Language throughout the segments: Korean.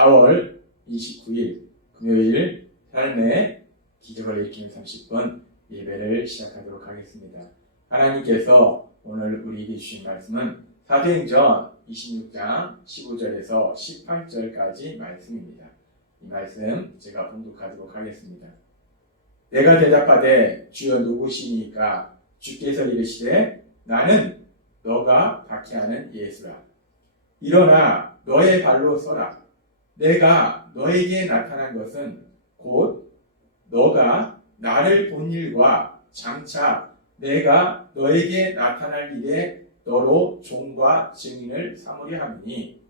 4월 29일 금요일 삶의 기적을 일으키는 30분 예배를 시작하도록 하겠습니다. 하나님께서 오늘 우리에게 주신 말씀은 사도행전 26장 15절에서 18절까지 말씀입니다. 이 말씀 제가 봉독하도록 하겠습니다. 내가 대답하되 주여 누구시니까? 주께서 이르시되 나는 너가 박해하는 예수라. 일어나 너의 발로 서라. 내가 너에게 나타난 것은 곧 너가 나를 본 일과 장차 내가 너에게 나타날 일에 너로 종과 증인을 삼으려 함이니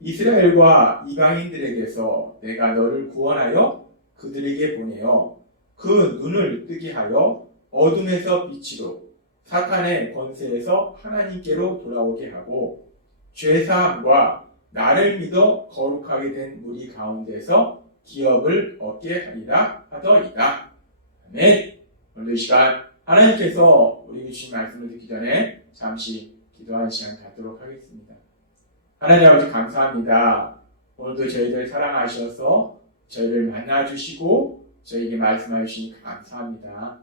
이스라엘과 이방인들에게서 내가 너를 구원하여 그들에게 보내어 그 눈을 뜨게 하여 어둠에서 빛으로 사탄의 권세에서 하나님께로 돌아오게 하고 죄사함과 나를 믿어 거룩하게 된 무리 가운데서 기업을 얻게 하리라 하더이다. 아멘. 오늘 이 시간 하나님께서 우리에게 주신 말씀을 듣기 전에 잠시 기도하는 시간 갖도록 하겠습니다. 하나님 아버지 감사합니다. 오늘도 저희들 사랑하셔서 저희를 만나주시고 저희에게 말씀해 주시니 감사합니다.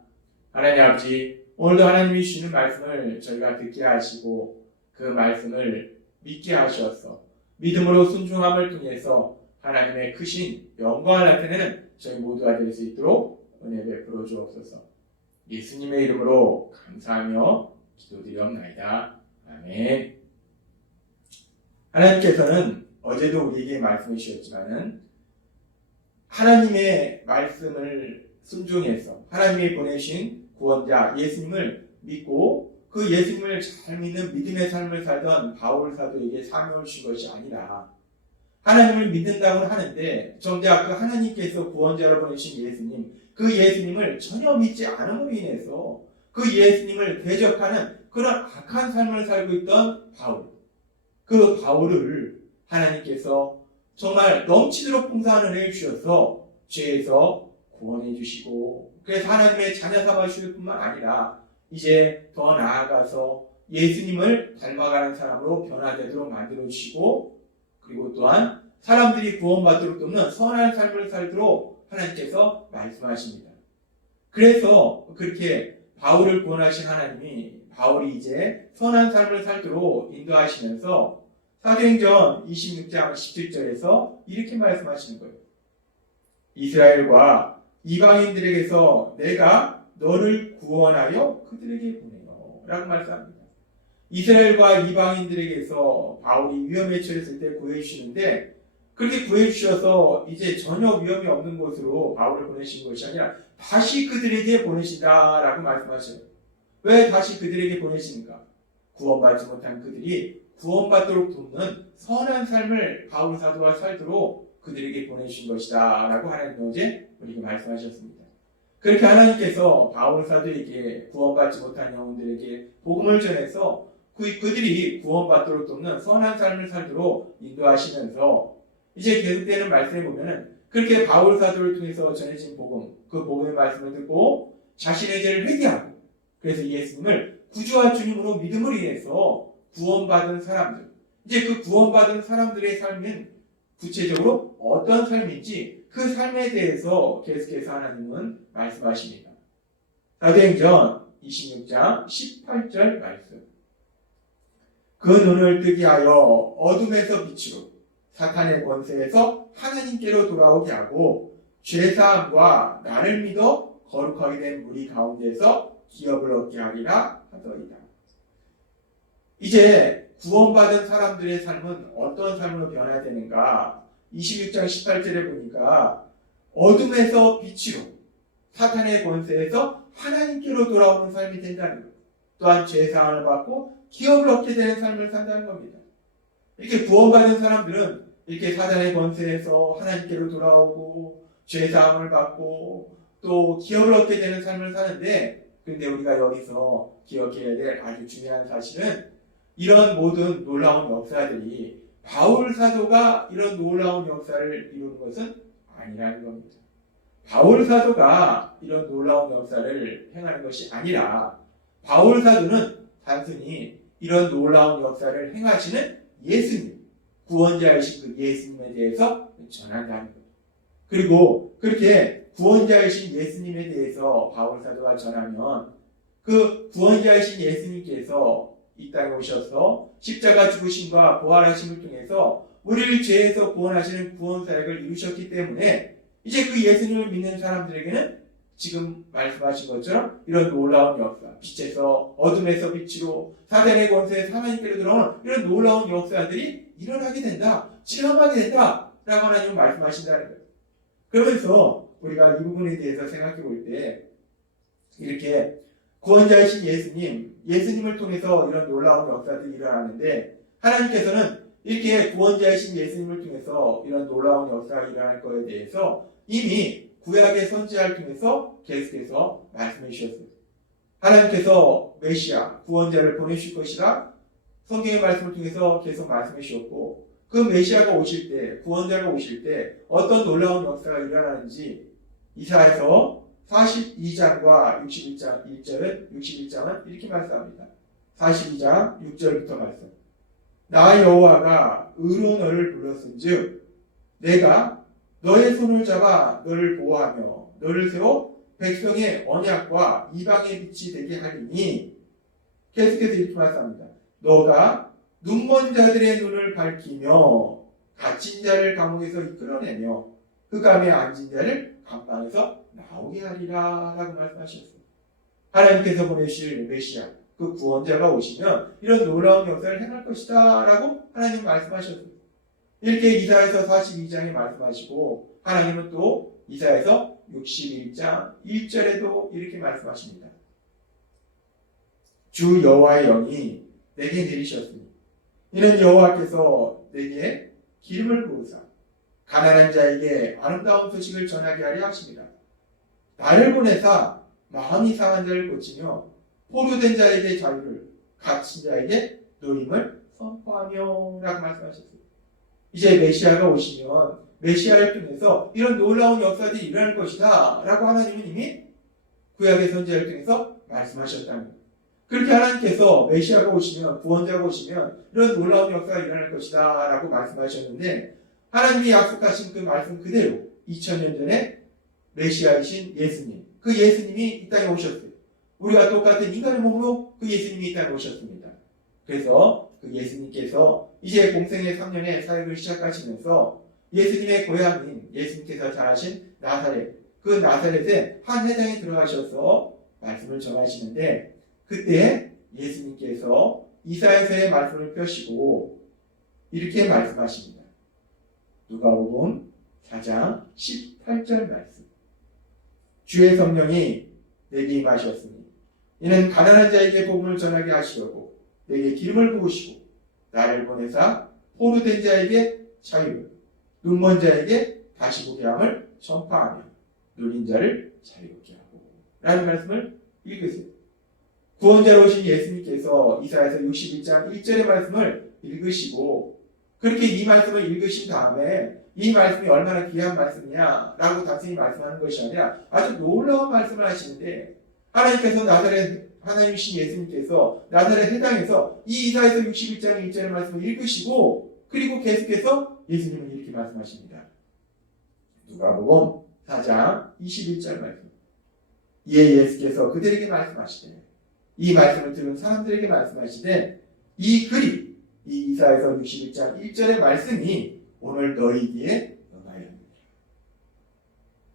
하나님 아버지 오늘도 하나님이 주시는 말씀을 저희가 듣게 하시고 그 말씀을 믿게 하셔서 믿음으로 순종함을 통해서 하나님의 크신 영광을 나타내는 저희 모두가 될 수 있도록 은혜 베풀어 주옵소서. 예수님의 이름으로 감사하며 기도드리옵나이다. 아멘. 하나님께서는 어제도 우리에게 말씀해 주셨지만은 하나님의 말씀을 순종해서 하나님이 보내신 구원자 예수님을 믿고 그 예수님을 잘 믿는 믿음의 삶을 살던 바울 사도에게 사명을 주신 것이 아니라 하나님을 믿는다고는 하는데 정작 그 하나님께서 구원자로 보내신 예수님 그 예수님을 전혀 믿지 않음으로 인해서 그 예수님을 대적하는 그런 악한 삶을 살고 있던 바울 그 바울을 하나님께서 정말 넘치도록 풍성한 은혜를 주셔서 죄에서 구원해 주시고 그래서 하나님의 자녀 삼아 주실 뿐만 아니라 이제 더 나아가서 예수님을 닮아가는 사람으로 변화되도록 만들어 주시고 그리고 또한 사람들이 구원받도록 돕는 선한 삶을 살도록 하나님께서 말씀하십니다. 그래서 그렇게 바울을 구원하신 하나님이 바울이 이제 선한 삶을 살도록 인도하시면서 사도행전 26장 17절에서 이렇게 말씀하시는 거예요. 이스라엘과 이방인들에게서 내가 너를 구원하여 그들에게 보내요 라고 말씀합니다. 이스라엘과 이방인들에게서 바울이 위험에 처했을 때 구해주시는데 그렇게 구해주셔서 이제 전혀 위험이 없는 곳으로 바울을 보내신 것이 아니라 다시 그들에게 보내신다라고 말씀하셔요. 왜 다시 그들에게 보내십니까? 구원받지 못한 그들이 구원받도록 돕는 선한 삶을 바울 사도가 살도록 그들에게 보내주신 것이다 라고 하나님 어제 우리에게 말씀하셨습니다. 그렇게 하나님께서 바울 사도에게 구원받지 못한 영혼들에게 복음을 전해서 그들이 구원받도록 돕는 선한 삶을 살도록 인도하시면서 이제 계속되는 말씀에 보면은 그렇게 바울 사도를 통해서 전해진 복음, 그 복음의 말씀을 듣고 자신의 죄를 회개하고 그래서 예수님을 구주와 주님으로 믿음으로 인해서 구원받은 사람들, 이제 그 구원받은 사람들의 삶은 구체적으로 어떤 삶인지 그 삶에 대해서 계속해서 하나님은 말씀하십니다. 사도행전 26장 18절 말씀. 그 눈을 뜨게 하여 어둠에서 빛으로 사탄의 권세에서 하나님께로 돌아오게 하고 죄사함과 나를 믿어 거룩하게 된 무리 가운데서 기업을 얻게 하리라 하더이다. 이제 구원받은 사람들의 삶은 어떤 삶으로 변해야 되는가? 26장 18절에 보니까 어둠에서 빛으로 사탄의 권세에서 하나님께로 돌아오는 삶이 된다는 것. 또한 죄사함을 받고 기업을 얻게 되는 삶을 산다는 겁니다. 이렇게 구원받은 사람들은 이렇게 사탄의 권세에서 하나님께로 돌아오고 죄사함을 받고 또 기업을 얻게 되는 삶을 사는데 근데 우리가 여기서 기억해야 될 아주 중요한 사실은 이런 모든 놀라운 역사들이 바울 사도가 이런 놀라운 역사를 이루는 것은 아니라는 겁니다. 바울 사도가 이런 놀라운 역사를 행하는 것이 아니라 바울 사도는 단순히 이런 놀라운 역사를 행하시는 예수님, 구원자이신 그 예수님에 대해서 전한다는 거예요. 그리고 그렇게 구원자이신 예수님에 대해서 바울 사도가 전하면 그 구원자이신 예수님께서 이 땅에 오셔서 십자가 죽으심과 부활하심을 통해서 우리를 죄에서 구원하시는 구원 사역을 이루셨기 때문에 이제 그 예수님을 믿는 사람들에게는 지금 말씀하신 것처럼 이런 놀라운 역사, 빛에서 어둠에서 빛으로 사단의 권세에 하나님께로 들어오는 이런 놀라운 역사들이 일어나게 된다, 체험하게 된다 라고 하나님은 말씀하신다는 거예요. 그러면서 우리가 이 부분에 대해서 생각해 볼 때 이렇게 구원자이신 예수님을 통해서 이런 놀라운 역사들이 일어나는데 하나님께서는 이렇게 구원자이신 예수님을 통해서 이런 놀라운 역사가 일어날 것에 대해서 이미 구약의 선지자를 통해서 계속해서 말씀해 주셨어요. 하나님께서 메시아, 구원자를 보내실 것이라 성경의 말씀을 통해서 계속 말씀해 주셨고 그 메시아가 오실 때, 구원자가 오실 때 어떤 놀라운 역사가 일어나는지 이사야서 42장과 61장은 이렇게 말씀합니다. 42장 6절부터 말씀. 나 여호와가 의로 너를 불렀은즉 내가 너의 손을 잡아 너를 보호하며 너를 세워 백성의 언약과 이방의 빛이 되게 하리니 계속해서 이렇게 말씀합니다. 너가 눈먼 자들의 눈을 밝히며 갇힌 자를 감옥에서 이끌어내며 흑암에 앉은 자를 감방에서 나오게 하리라 라고 말씀하셨습니다. 하나님께서 보내실 메시아 그 구원자가 오시면 이런 놀라운 역사를 행할 것이다 라고 하나님 말씀하셨습니다. 이렇게 이사야서 42장에 말씀하시고 하나님은 또 이사야서 61장 1절에도 이렇게 말씀하십니다. 주 여호와의 영이 내게 내리셨으니 이는 여호와께서 내게 기름을 부으사 가난한 자에게 아름다운 소식을 전하게 하려 하십니다. 나를 보내사 마음이 상한 자를 고치며 포로된 자에게 자유를 갇힌 자에게 노임을 선포하며 라고 말씀하셨습니다. 이제 메시아가 오시면 메시아를 통해서 이런 놀라운 역사들이 일어날 것이다 라고 하나님은 이미 구약의 선지자를 통해서 말씀하셨다는 거예요. 그렇게 하나님께서 메시아가 오시면 구원자가 오시면 이런 놀라운 역사가 일어날 것이다 라고 말씀하셨는데 하나님이 약속하신 그 말씀 그대로 2000년 전에 메시아이신 예수님 그 예수님이 이 땅에 오셨어요. 우리가 똑같은 인간의 몸으로 그 예수님이 이 땅에 오셨습니다. 그래서 그 예수님께서 이제 공생의 3년의 사역을 시작하시면서 예수님의 고향인 예수님께서 자라신 나사렛 그 나사렛의 한 회당에 들어가셔서 말씀을 전하시는데 그때 예수님께서 이사야서의 말씀을 펴시고 이렇게 말씀하십니다. 누가복음 4장 18절 말씀. 주의 성령이 내게 임하셨으니 이는 가난한 자에게 복음을 전하게 하시려고 내게 기름을 부으시고 나를 보내사 포로된 자에게 자유를 눈먼 자에게 다시 보게 함을 전파하며 눌린 자를 자유롭게 하고 라는 말씀을 읽으세요. 구원자로 오신 예수님께서 이사야서 61장 1절의 말씀을 읽으시고 그렇게 이 말씀을 읽으신 다음에 이 말씀이 얼마나 귀한 말씀이냐 라고 단순히 말씀하는 것이 아니라 아주 놀라운 말씀을 하시는데 하나님께서 하나님이신 예수님께서 나사렛 회당에서 이 이사야서 61장 1절의 말씀을 읽으시고 그리고 계속해서 예수님은 이렇게 말씀하십니다. 누가복음 4장 21절 말씀. 이에 예수께서 그들에게 말씀하시되 이 말씀을 들은 사람들에게 말씀하시되 이 글이 이 이사야서 61장 1절의 말씀이 오늘 너희에게 응하였느니라.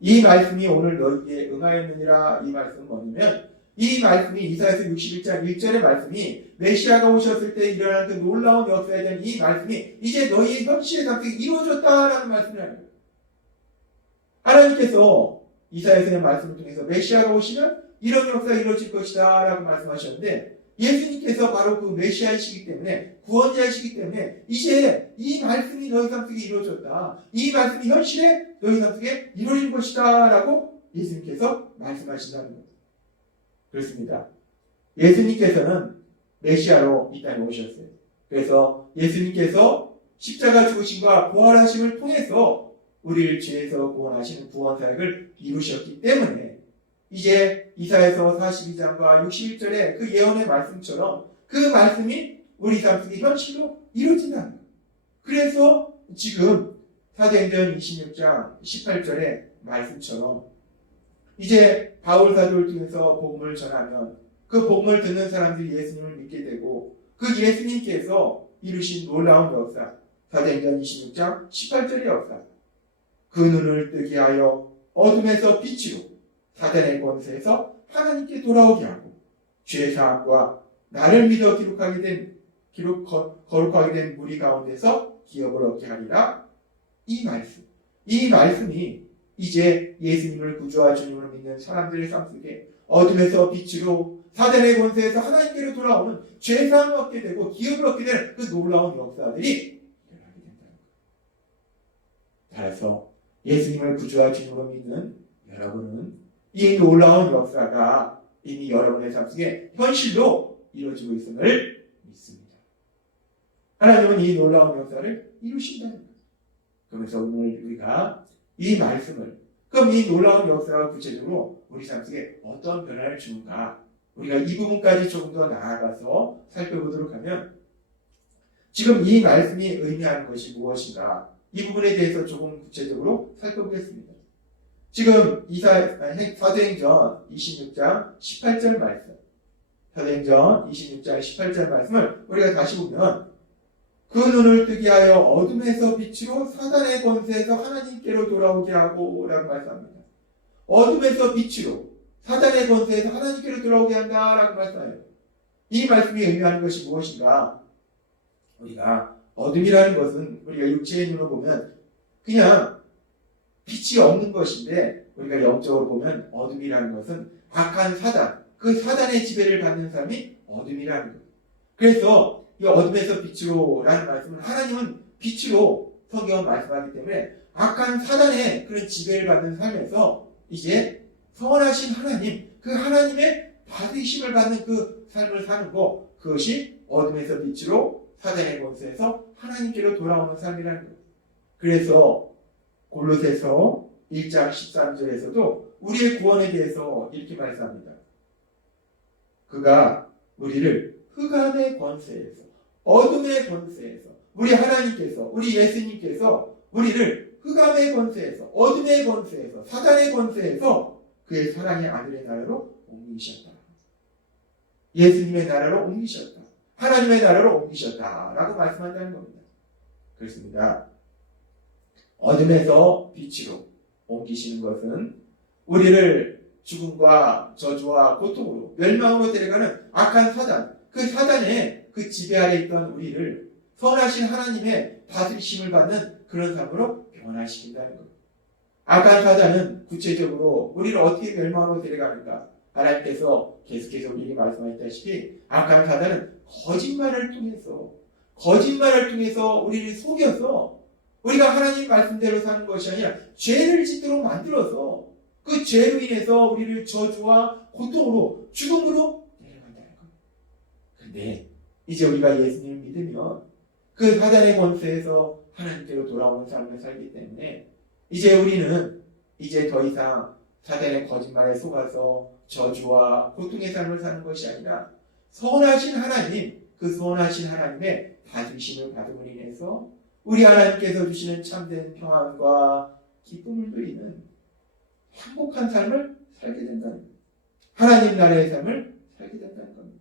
이 말씀이 오늘 너희에게 응하였느니라. 이 말씀은 뭐냐면 이 말씀이 이사야서 61장 1절의 말씀이 메시아가 오셨을 때 일어난 그 놀라운 역사에 대한 이 말씀이 이제 너희의 현실의 상태에 이루어졌다라는 말씀을 하는 거예요. 하나님께서 이사야서의 말씀을 통해서 메시아가 오시면 이런 역사가 이루어질 것이다 라고 말씀하셨는데 예수님께서 바로 그 메시아이시기 때문에 구원자이시기 때문에 이제 이 말씀이 너희 삶 속에 이루어졌다. 이 말씀이 현실에 너희 삶 속에 이루어진 것이다 라고 예수님께서 말씀하신다는 겁니다. 그렇습니다. 예수님께서는 메시아로 이 땅에 오셨어요. 그래서 예수님께서 십자가 죽으심과 부활하심을 통해서 우리를 죄에서 구원하시는 구원 사역을 이루셨기 때문에 이제 이사야서 42장과 61절의 그 예언의 말씀처럼 그 말씀이 우리 삶 속에 현실로 이루어진다는 거예요. 그래서 지금 사도행전 26장 18절의 말씀처럼 이제 바울 사도를 통해서 복음을 전하면 그 복음을 듣는 사람들이 예수님을 믿게 되고 그 예수님께서 이루신 놀라운 역사, 사도행전 26장 18절의 역사, 그 눈을 뜨게 하여 어둠에서 빛으로 사단의 권세에서 하나님께 돌아오게 하고 죄사함과 나를 믿어 거룩하게 된 무리 가운데서 기업을 얻게 하리라. 이 말씀이 이제 예수님을 구주와 주님으로 믿는 사람들의 삶 속에 어둠에서 빛으로 사단의 권세에서 하나님께로 돌아오는 죄사함을 얻게 되고 기업을 얻게 되는 그 놀라운 역사들이 일어나게 된다는 거예요. 따라서 예수님을 구주와 주님으로 믿는 여러분은 이 놀라운 역사가 이미 여러분의 삶 속에 현실로 이루어지고 있음을 믿습니다. 하나님은 이 놀라운 역사를 이루신다는 거예요. 그래서 오늘 우리가 이 말씀을, 그럼 이 놀라운 역사가 구체적으로 우리 삶 속에 어떤 변화를 주는가, 우리가 이 부분까지 조금 더 나아가서 살펴보도록 하면, 지금 이 말씀이 의미하는 것이 무엇인가, 이 부분에 대해서 조금 구체적으로 살펴보겠습니다. 지금 사도행전 26장 18절 말씀, 사도행전 26장 18절 말씀을 우리가 다시 보면, 그 눈을 뜨게 하여 어둠에서 빛으로 사단의 권세에서 하나님께로 돌아오게 하고 라고 말씀합니다. 어둠에서 빛으로 사단의 권세에서 하나님께로 돌아오게 한다 라고 말씀해요. 이 말씀이 의미하는 것이 무엇인가? 우리가 어둠이라는 것은 우리가 육체의 눈으로 보면 그냥 빛이 없는 것인데, 우리가 영적으로 보면 어둠이라는 것은 악한 사단, 그 사단의 지배를 받는 사람이 어둠이라는 거예요. 그래서 이 어둠에서 빛으로 라는 말씀은 하나님은 빛으로 성경은 말씀하기 때문에 악한 사단의 그런 지배를 받는 삶에서 이제 선하신 하나님, 그 하나님의 받으심을 받는 그 삶을 사는 거, 그것이 어둠에서 빛으로 사단의 권세에서 하나님께로 돌아오는 삶이라는 거예요. 그래서 골로새서 1장 13절에서도 우리의 구원에 대해서 이렇게 말씀합니다. 그가 우리를 흑암의 권세에서, 어둠의 권세에서, 우리 하나님께서, 우리 예수님께서 우리를 흑암의 권세에서, 어둠의 권세에서, 사단의 권세에서 그의 사랑의 아들의 나라로 옮기셨다. 예수님의 나라로 옮기셨다. 하나님의 나라로 옮기셨다. 라고 말씀한다는 겁니다. 그렇습니다. 어둠에서 빛으로 옮기시는 것은 우리를 죽음과 저주와 고통으로, 멸망으로 데려가는 악한 사단, 그 사단의 그 지배 아래 있던 우리를 선하신 하나님의 다스리심을 받는 그런 삶으로 변화시킨다는 것. 악한 사단은 구체적으로 우리를 어떻게 멸망으로 데려가는가? 하나님께서 계속해서 우리에게 말씀하셨다시피 악한 사단은 거짓말을 통해서 우리를 속여서 우리가 하나님 말씀대로 사는 것이 아니라 죄를 짓도록 만들어서 그 죄로 인해서 우리를 저주와 고통으로, 죽음으로 내려간다는 것. 그런데 이제 우리가 예수님을 믿으면 그 사단의 권세에서 하나님께로 돌아오는 삶을 살기 때문에 이제 우리는 이제 더 이상 사단의 거짓말에 속아서 저주와 고통의 삶을 사는 것이 아니라 선하신 하나님, 그 선하신 하나님의 다스리심을 받음으로 인해서 우리 하나님께서 주시는 참된 평안과 기쁨을 누리는 행복한 삶을 살게 된다는 겁니다. 하나님 나라의 삶을 살게 된다는 겁니다.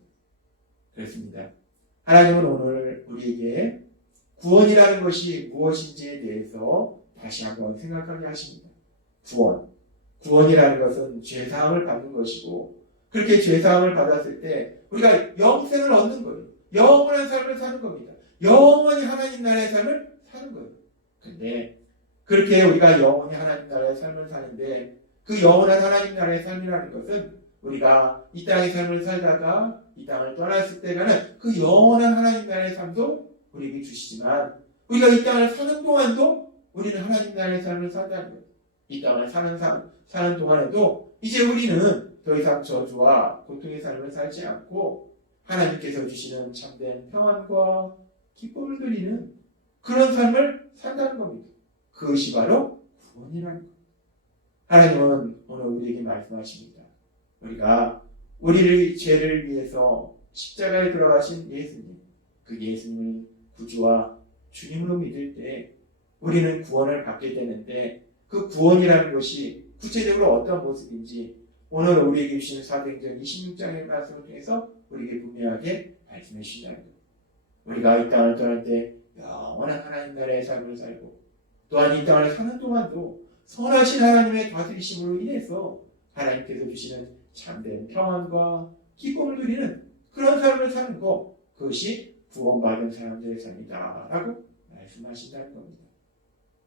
그렇습니다. 하나님은 오늘 우리에게 구원이라는 것이 무엇인지에 대해서 다시 한번 생각하게 하십니다. 구원이라는 것은 죄사함을 받는 것이고, 그렇게 죄사함을 받았을 때 우리가 영생을 얻는 거예요. 영원한 삶을 사는 겁니다. 영원히 하나님 나라의 삶을 사는 거예요. 근데 그렇게 우리가 영원히 하나님 나라의 삶을 사는데, 그 영원한 하나님 나라의 삶이라는 것은 우리가 이 땅의 삶을 살다가 이 땅을 떠났을 때 가는 그 영원한 하나님 나라의 삶도 우리에게 주시지만, 우리가 이 땅을 사는 동안도 우리는 하나님 나라의 삶을 산다는 거예요. 이 땅을 사는 동안에도 이제 우리는 더 이상 저주와 고통의 삶을 살지 않고 하나님께서 주시는 참된 평안과 기쁨을 누리는 그런 삶을 산다는 겁니다. 그것이 바로 구원이라는 겁니다. 하나님은 오늘 우리에게 말씀하십니다. 우리가 우리를 죄를 위해서 십자가에 들어가신 예수님, 그 예수님을 구주와 주님으로 믿을 때 우리는 구원을 받게 되는데 그 구원이라는 것이 구체적으로 어떤 모습인지 오늘 우리에게 주시는 사도행전 26장의 말씀을 통해서 우리에게 분명하게 말씀해 주신다는 것. 우리가 이 땅을 떠날 때 영원한 하나님 나라의 삶을 살고 또한 이 땅을 사는 동안도 선하신 하나님의 다스리심으로 인해서 하나님께서 주시는 참된 평안과 기쁨을 누리는 그런 삶을 사는 것, 그것이 구원받은 사람들의 삶이다 라고 말씀하신다는 겁니다.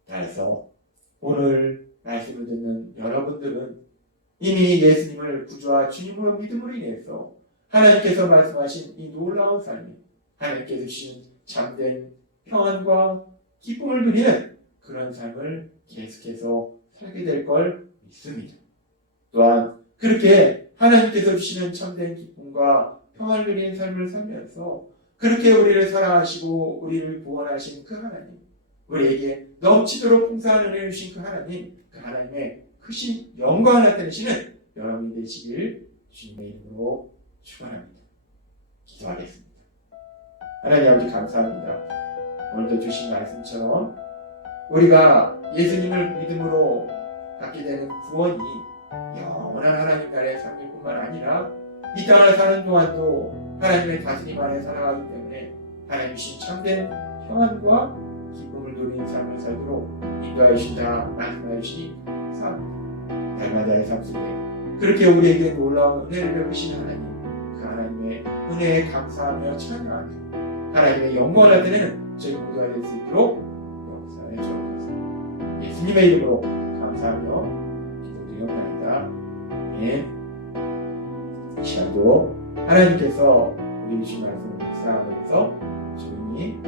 따라서 오늘 말씀을 듣는 여러분들은 이미 예수님을 구주와 주님으로 믿음으로 인해서 하나님께서 말씀하신 이 놀라운 삶이 하나님께서 주신 참된 평안과 기쁨을 누리는 그런 삶을 계속해서 살게 될 걸 믿습니다. 또한 그렇게 하나님께서 주시는 참된 기쁨과 평안을 누리는 삶을 살면서 그렇게 우리를 사랑하시고 우리를 구원하신 그 하나님, 우리에게 넘치도록 풍성한 은혜를 주신 그 하나님의 크신 영광을 나타내시는 여러분이 되시길 주님의 이름으로 축원합니다. 기도하겠습니다. 하나님 아버지 감사합니다. 오늘도 주신 말씀처럼 우리가 예수님을 믿음으로 갖게 되는 구원이 영원한 하나님 나라의 삶일 뿐만 아니라 이 땅을 사는 동안도 하나님의 다스림 아래 살아가기 때문에 하나님 주신 참된 평안과 기쁨을 누리는 삶을 살도록 인도하여 주신다 말씀하여 주시니 감사합니다. 날마다의 삶 속에 그렇게 우리에게 놀라운 은혜를 베푸시는 하나님, 그 하나님의 은혜에 감사하며 찬양하며 하나님의 영광을 나타내는 저희 모두가 될 수 있도록 역사해 주옵소서. 예수님의 이름으로 감사하며 기도드리옵나이다. 아멘. 이 시간도 하나님께서 우리 주신 말씀을 묵상하면서 조용히